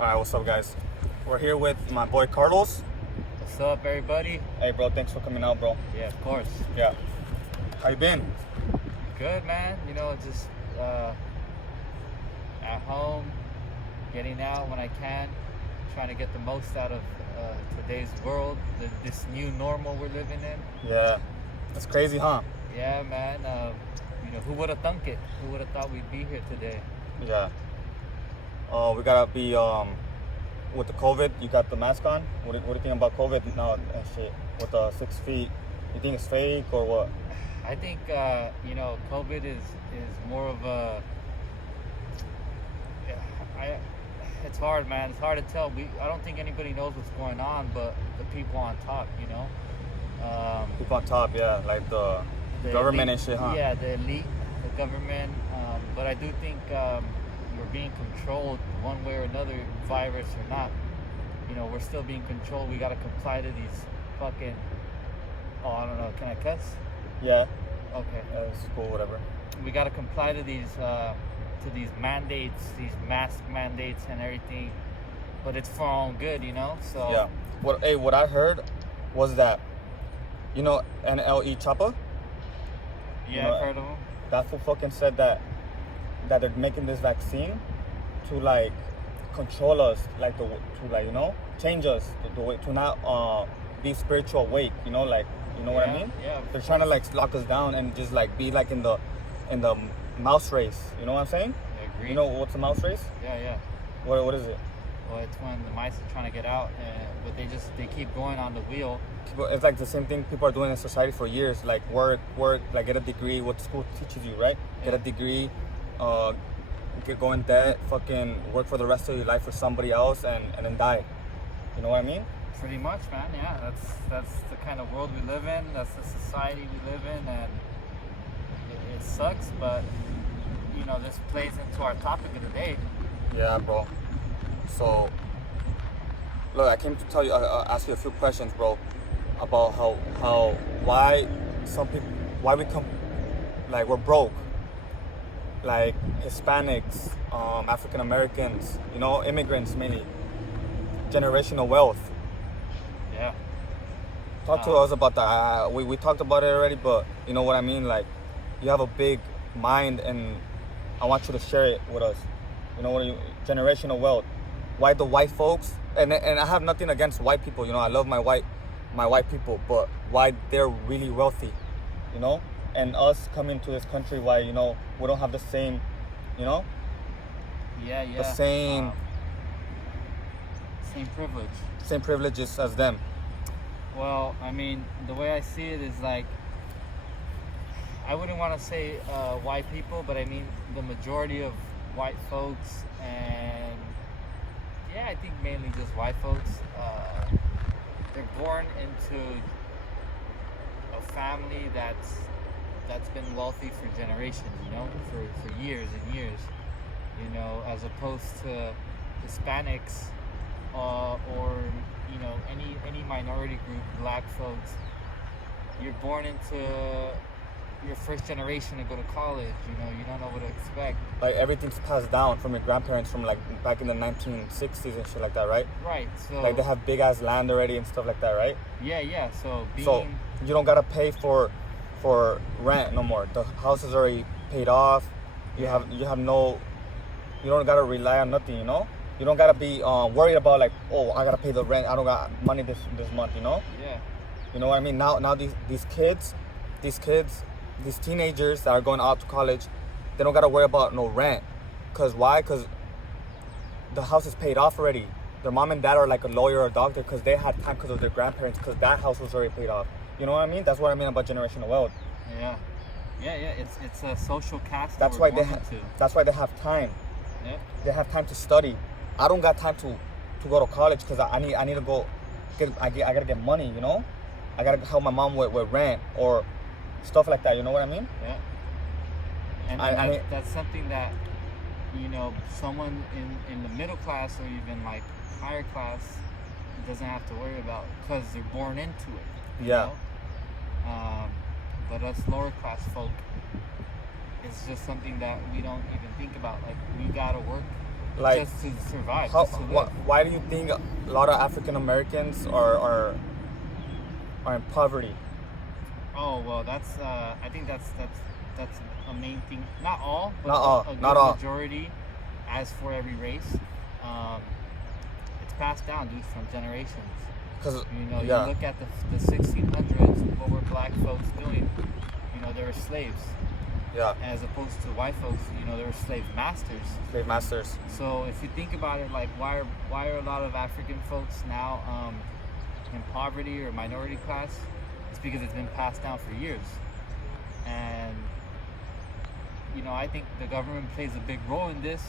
Alright, what's up, guys? We're here with my boy Carlos. What's up, everybody? Hey, bro, thanks for coming out, bro. Yeah, of course. Yeah. How you been? Good, man. You know, just at home, getting out when I can, trying to get the most out of today's world, this new normal we're living in. Yeah. That's crazy, huh? Yeah, man. You know, who would have thunk it? Who would have thought we'd be here today? Yeah. We gotta be with the COVID. You got the mask on. What do you think about COVID now and shit? With the 6 feet, you think it's fake or what? I think you know, COVID is more of a. It's hard, man. It's hard to tell. I don't think anybody knows what's going on, but the people on top, you know. People on top, yeah, like the government elite, and shit, huh? Yeah, the elite, the government. But I do think we're being controlled one way or another, virus or not. You know, we're still being controlled. We gotta comply to these fucking. Oh, I don't know. Can I cuss? Yeah. Okay. It's cool, whatever. We gotta comply to these mandates, these mask mandates and everything. But it's for our own good, you know. So. Yeah. What I heard was that, you know, NLE Choppa. Yeah, You know, I've heard of them. That fool fucking said that they're making this vaccine to like control us, like to like, you know, change us the way to not be spiritual awake, you know, like, you know what I mean? Yeah. They're trying to like lock us down and just like be like in the mouse race. You know what I'm saying? I agree. You know what's a mouse race? Yeah. What is it? Well, it's when the mice are trying to get out, but they keep going on the wheel. It's like the same thing people are doing in society for years, like work, like get a degree, what school teaches you, right? Get a degree, go in debt, fucking work for the rest of your life for somebody else, and then die. You know what I mean? Pretty much, man. Yeah, that's the kind of world we live in. That's the society we live in, and it sucks. But you know, this plays into our topic of the day. Yeah, bro. So, look, I came to tell you, ask you a few questions, bro, about why we come, like, we're broke, like Hispanics, African Americans, you know, immigrants mainly, generational wealth. Yeah. Talk to us about that. We talked about it already, but you know what I mean? Like, you have a big mind, and I want you to share it with us. You know what? Generational wealth. Why the white folks? And I have nothing against white people. You know, I love my white people, but why they're really wealthy? You know, and us coming to this country, why, you know, we don't have the same, you know? Yeah. The same privilege. Same privileges as them. Well, I mean, the way I see it is like, I wouldn't want to say white people, but I mean the majority of white folks, and yeah, I think mainly just white folks. They're born into a family that's been wealthy for generations, you know, for years and years, you know, as opposed to Hispanics or you know, any minority group, black folks. You're born into your first generation to go to college, you know, you don't know what to expect. Like, everything's passed down from your grandparents from like back in the 1960s and shit like that, right? Right. So like, they have big ass land already and stuff like that, right? Yeah. So you don't gotta pay for rent no more. The house is already paid off. You don't gotta rely on nothing, you know? You don't gotta be worried about like, oh, I gotta pay the rent. I don't got money this month, you know? Yeah. You know what I mean? Now these kids, these teenagers that are going out to college, they don't gotta worry about no rent. Cause why? Cause the house is paid off already. Their mom and dad are like a lawyer or a doctor because they had time because of their grandparents, because that house was already paid off. You know what I mean? That's what I mean about generational wealth. Yeah. It's a social caste. That's why they have time. Yeah. They have time to study. I don't got time to go to college because I need to go I gotta get money, you know? I gotta help my mom with rent or stuff like that, you know what I mean? Yeah. And that's something that, you know, someone in the middle class or even like higher class doesn't have to worry about because they're born into it. Yeah. Know? But us lower class folk, it's just something that we don't even think about. Like, we gotta work Like, just to survive. how? Just to live. Why do you think a lot of African Americans are in poverty? Oh well, that's I think that's a main thing. Not all, but Not all, a good not all. majority. As for every race, it's passed down, dude, from generations. Because You look at the 1600s. What were black folks doing? They were slaves, yeah, as opposed to white folks. They were slave masters. slave masters. So if you think about it, like why are a lot of African folks now in poverty or minority class? It's because it's been passed down for years, and I think the government plays a big role in this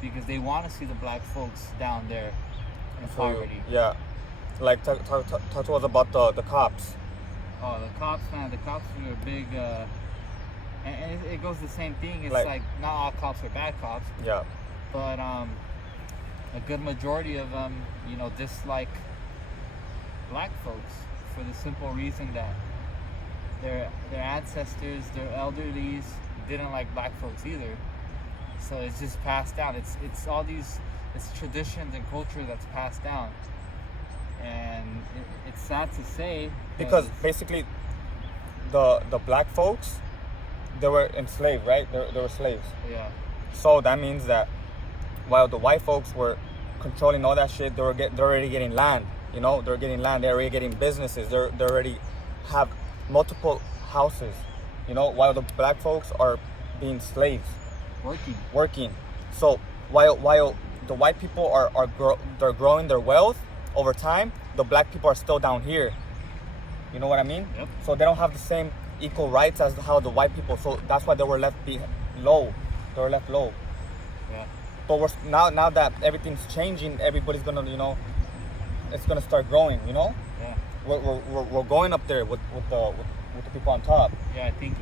because they want to see the black folks down there in poverty. Yeah, like talk to us about the cops. Oh, the cops, man! The cops are a big, and it goes the same thing. It's Like- like not all cops are bad cops. Yeah, But a good majority of them, dislike black folks for the simple reason that their ancestors, their elderlies, didn't like black folks either. So it's just passed down. It's all these traditions and culture that's passed down, and it's sad to say because basically the black folks, they were enslaved, right? They were slaves. yeah, So that means that while the white folks were controlling all that shit, they're already getting land. They're getting land. They're already getting businesses. They already have multiple houses. While the black folks are being slaves, working. So while the white people they're growing their wealth over time, the black people are still down here. You know what I mean? Yep. So they don't have the same equal rights as how the white people. So that's why they were left low. They were left low. yeah. But now that everything's changing, everybody's gonna it's gonna start growing. Yeah. We're going up there with the people on top. Yeah, I think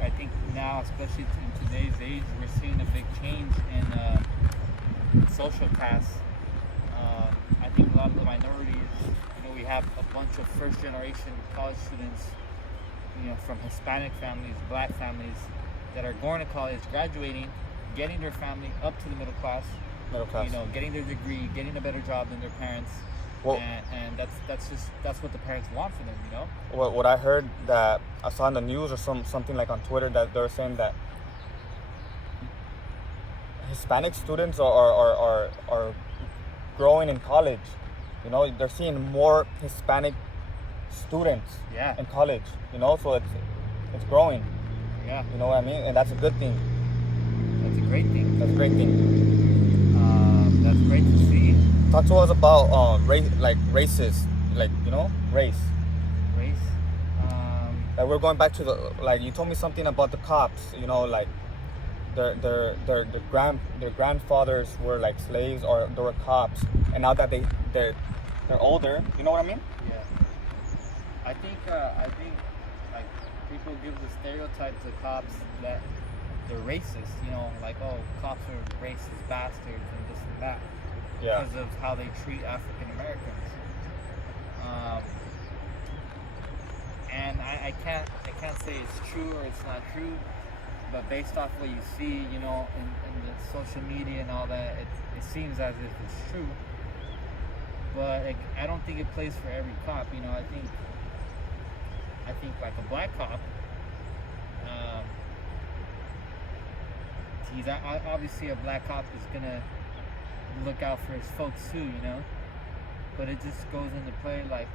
now, especially in today's age, we're seeing a big change in social class. I think a lot of the minorities, we have a bunch of first generation college students, from Hispanic families, black families, that are going to college, graduating, getting their family up to the middle class. Getting their degree, getting a better job than their parents. Well, and that's what the parents want for them, What I heard that I saw in the news or something like on Twitter that they were saying that Hispanic students are growing in college. They're seeing more Hispanic students in college. So it's growing. Yeah. You know what I mean? And that's a good thing. That's a great thing. That's a great thing. That's great to see. Talk to us about races, race. Race. We're going back to you told me something about the cops. Their grandfathers were like slaves or they were cops, and now that they're older. You know what I mean? Yeah. I think like people give the stereotype to cops that they're racist. Cops are racist bastards and this and that. Yeah. Because of how they treat African Americans. And I can't say it's true or it's not true, but based off what you see, in the social media and all that, it seems as if it's true. But I don't think it plays for every cop. I think like a black cop, obviously a black cop is gonna look out for his folks too, but it just goes into play like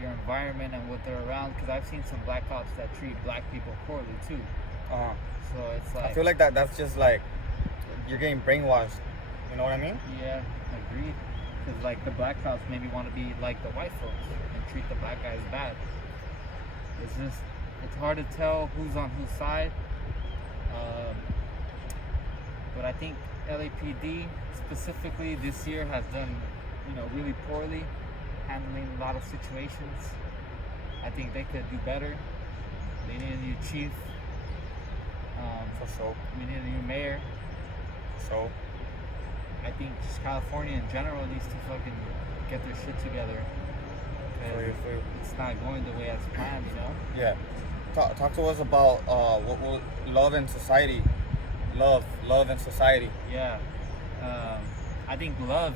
your environment and what they're around, because I've seen some black cops that treat black people poorly too. So it's like, I feel like that's just like you're getting brainwashed. You know what I mean? Yeah, agreed. Because like the black cops maybe want to be like the white folks and treat the black guys bad. It's hard to tell who's on whose side. But I think LAPD specifically this year has done, really poorly handling a lot of situations. I think they could do better. They need a new chief. For sure. We need a new mayor. So I think just California in general needs to fucking get their shit together. It's not going the way as planned, Yeah. Talk to us about love in society. Love in society. Yeah. I think love,